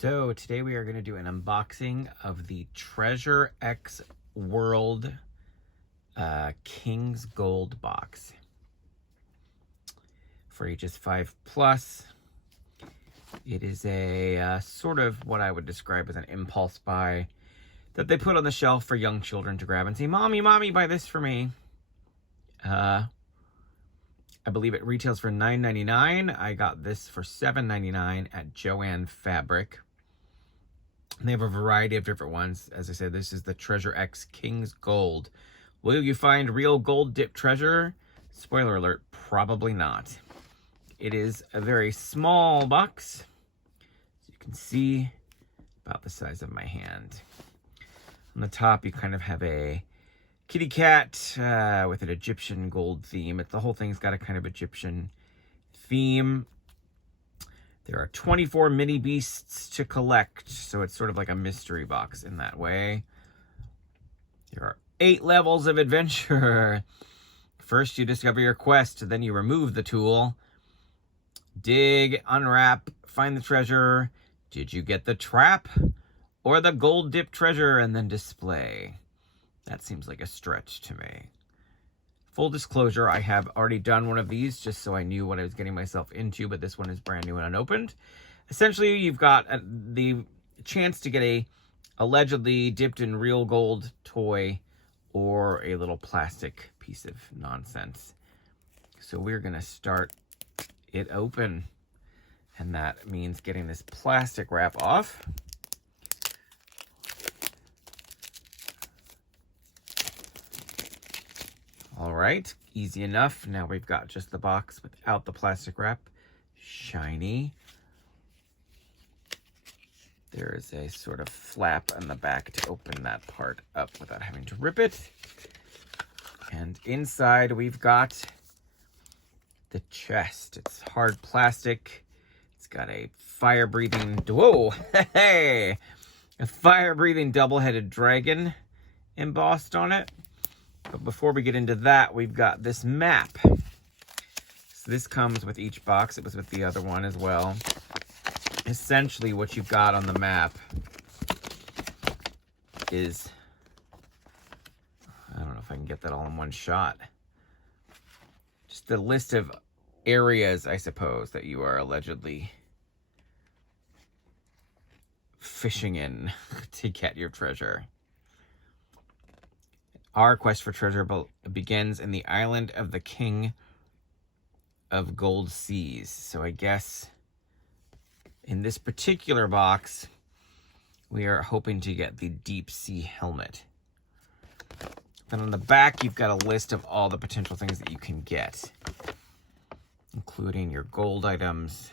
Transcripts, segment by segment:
So today we are going to do an unboxing of the Treasure X World King's Gold box for ages 5+. It is a sort of what I would describe as an impulse buy that they put on the shelf for young children to grab and say, "Mommy, Mommy, buy this for me." I believe it retails for $9.99. I got this for $7.99 at Joann Fabric. And they have a variety of different ones. As I said, this is the Treasure X King's Gold. Will you find real gold dip treasure? Spoiler alert, probably not. It is a very small box. As you can see, about the size of my hand. On the top, you kind of have a kitty cat with an Egyptian gold theme. The whole thing's got a kind of Egyptian theme. There are 24 mini beasts to collect, so it's sort of like a mystery box in that way. There are 8 levels of adventure. First, you discover your quest, then you remove the tool. Dig, unwrap, find the treasure. Did you get the trap or the gold dip treasure, and then display? That seems like a stretch to me. Full disclosure, I have already done one of these just so I knew what I was getting myself into, but this one is brand new and unopened. Essentially, you've got the chance to get a allegedly dipped in real gold toy or a little plastic piece of nonsense. So we're going to start it open, and that means getting this plastic wrap off. All right, easy enough. Now we've got just the box without the plastic wrap. Shiny. There is a sort of flap on the back to open that part up without having to rip it. And inside we've got the chest. It's hard plastic. It's got a fire-breathing, whoa, hey, a fire-breathing double-headed dragon embossed on it. But before we get into that, we've got this map. So this comes with each box. It was with the other one as well. Essentially, what you've got on the map is, I don't know if I can get that all in one shot. Just a list of areas, I suppose, that you are allegedly fishing in to get your treasure. Our quest for treasure begins in the island of the King of Gold Seas. So I guess in this particular box, we are hoping to get the deep sea helmet. Then on the back, you've got a list of all the potential things that you can get, including your gold items,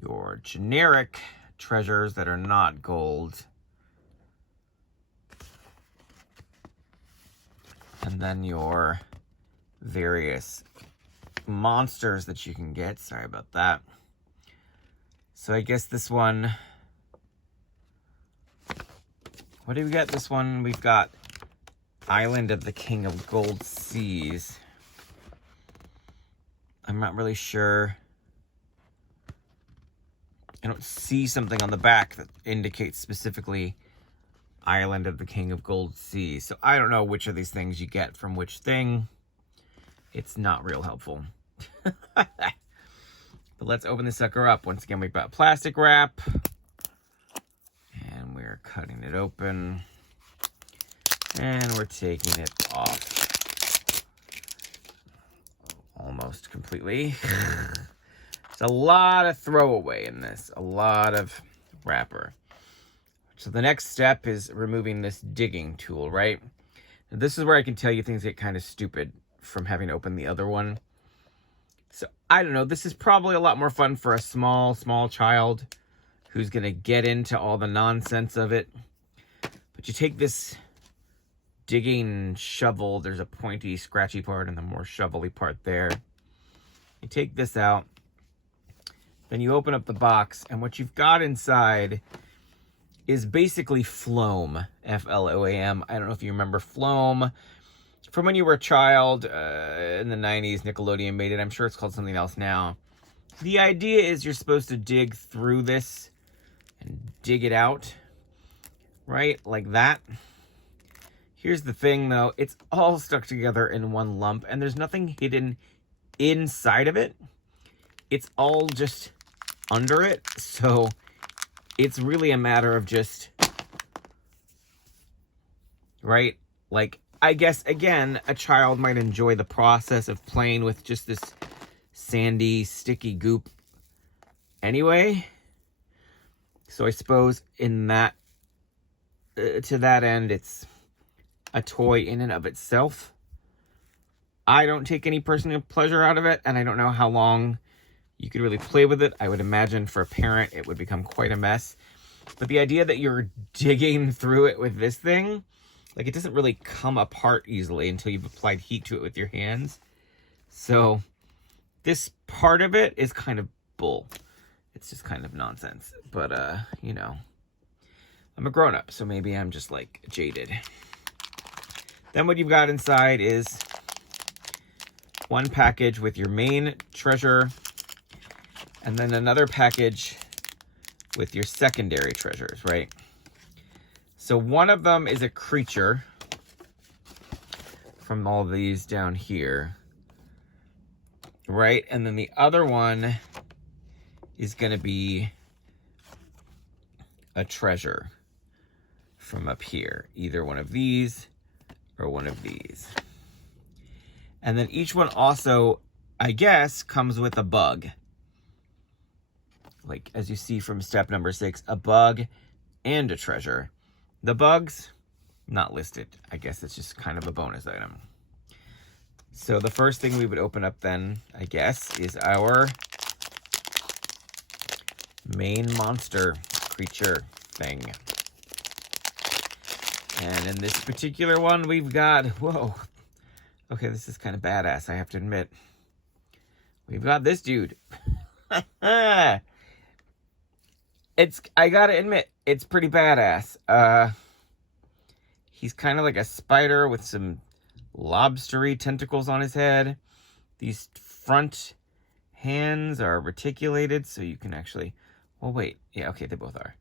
your generic treasures that are not gold, and then your various monsters that you can get. Sorry about that. So I guess this one, what do we got? This one, we've got Island of the King of Gold Seas. I'm not really sure. I don't see something on the back that indicates specifically Island of the King of Gold Seas. So I don't know which of these things you get from which thing. It's not real helpful. But let's open this sucker up. Once again, we've got plastic wrap. And we're cutting it open. And we're taking it off. Almost completely. There's a lot of throwaway in this. A lot of wrapper. So the next step is removing this digging tool, right? Now, this is where I can tell you things get kind of stupid from having opened the other one. So, I don't know. This is probably a lot more fun for a small child who's going to get into all the nonsense of it. But you take this digging shovel. There's a pointy, scratchy part and the more shovelly part there. You take this out. Then you open up the box. And what you've got inside is basically Floam, F-L-O-A-M. I don't know if you remember Floam from when you were a child in the 90s. Nickelodeon made it. I'm sure it's called something else now. The idea is you're supposed to dig through this and dig it out, right? Like that. Here's the thing, though. It's all stuck together in one lump, and there's nothing hidden inside of it. It's all just under it, so it's really a matter of just, right? Like, I guess, again, a child might enjoy the process of playing with just this sandy, sticky goop anyway. So I suppose in that, to that end, it's a toy in and of itself. I don't take any personal pleasure out of it, and I don't know how long you could really play with it. I would imagine for a parent, it would become quite a mess. But the idea that you're digging through it with this thing, like, it doesn't really come apart easily until you've applied heat to it with your hands. So this part of it is kind of bull. It's just kind of nonsense. But, you know, I'm a grown-up, so maybe I'm just, like, jaded. Then what you've got inside is one package with your main treasure, and then another package with your secondary treasures, right? So one of them is a creature from all of these down here, right? And then the other one is going to be a treasure from up here. Either one of these or one of these. And then each one also, I guess, comes with a bug. Like, as you see from step number 6, a bug and a treasure. The bugs, not listed. I guess it's just kind of a bonus item. So the first thing we would open up then, I guess, is our main monster creature thing. And in this particular one, we've got, whoa. Okay, this is kind of badass, I have to admit. We've got this dude. I gotta admit, it's pretty badass. He's kind of like a spider with some lobstery tentacles on his head. These front hands are reticulated, so you can actually, well, wait. Yeah, okay, they both are.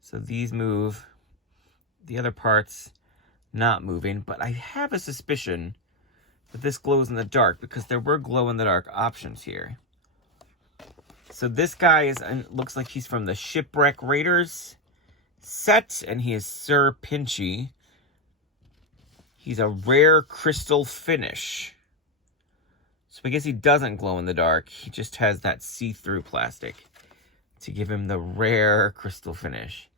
So these move. The other part's not moving, but I have a suspicion that this glows in the dark because there were glow-in-the-dark options here. So this guy looks like he's from the Shipwreck Raiders set, and he is Sir Pinchy. He's a rare crystal finish. So I guess he doesn't glow in the dark. He just has that see-through plastic to give him the rare crystal finish.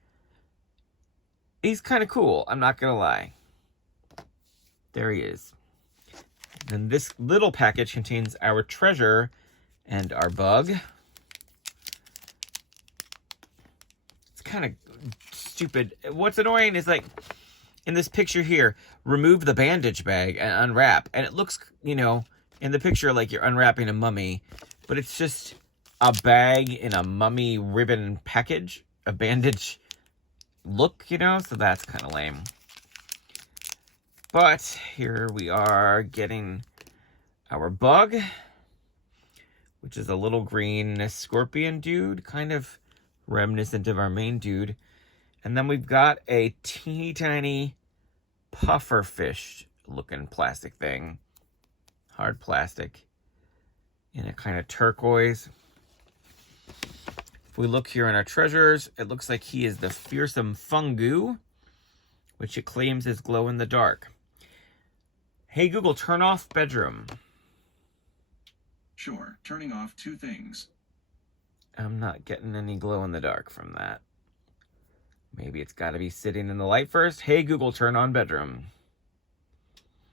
He's kind of cool, I'm not going to lie. There he is. Then this little package contains our treasure and our bug. It's kind of stupid. What's annoying is, like, in this picture here, remove the bandage bag and unwrap. And it looks, you know, in the picture like you're unwrapping a mummy. But it's just a bag in a mummy ribbon package. A bandage look, you know, so that's kind of lame. But here we are getting our bug, which is a little green scorpion dude, kind of reminiscent of our main dude. And then we've got a teeny tiny puffer fish looking plastic thing, hard plastic in a kind of turquoise. If we look here in our treasures, it looks like he is the fearsome fungu, which it claims is glow in the dark. Hey Google, turn off bedroom. Sure, turning off 2 things. I'm not getting any glow in the dark from that. Maybe it's got to be sitting in the light first. Hey Google, turn on bedroom.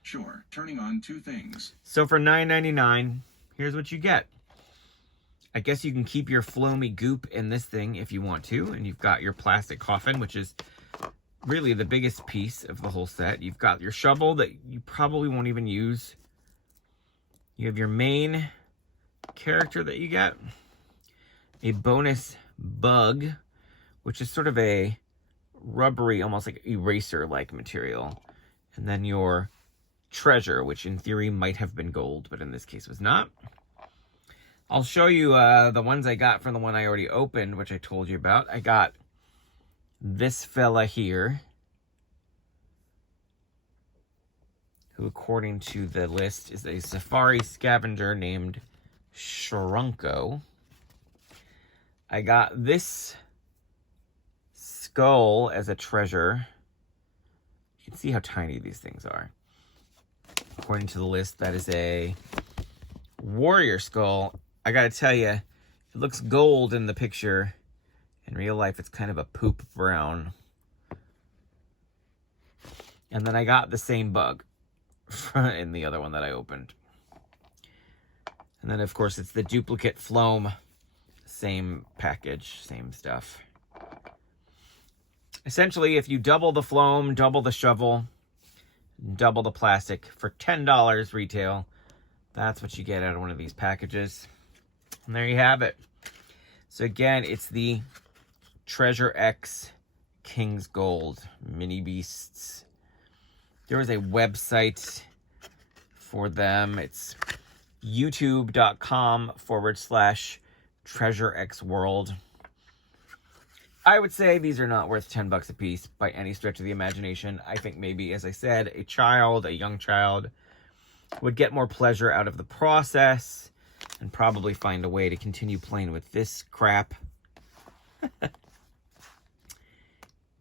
Sure, turning on 2 things. So for $9.99, here's what you get. I guess you can keep your floamy goop in this thing if you want to. And you've got your plastic coffin, which is really the biggest piece of the whole set. You've got your shovel that you probably won't even use. You have your main character that you get. A bonus bug, which is sort of a rubbery, almost like eraser-like material. And then your treasure, which in theory might have been gold, but in this case was not. I'll show you the ones I got from the one I already opened, which I told you about. I got this fella here, who according to the list is a safari scavenger named Shrunko. I got this skull as a treasure. You can see how tiny these things are. According to the list, that is a warrior skull. I gotta tell you, it looks gold in the picture. In real life, it's kind of a poop brown. And then I got the same bug in the other one that I opened. And then, of course, it's the duplicate Floam. Same package, same stuff. Essentially, if you double the Floam, double the shovel, double the plastic for $10 retail, that's what you get out of one of these packages. And there you have it. So again, it's the Treasure X King's Gold Mini Beasts. There is a website for them. It's youtube.com/TreasureXWorld. I would say these are not worth 10 bucks a piece by any stretch of the imagination. I think maybe, as I said, a young child, would get more pleasure out of the process and probably find a way to continue playing with this crap.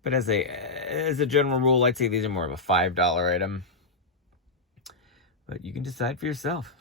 But as a general rule, I'd say these are more of a $5 item. But you can decide for yourself.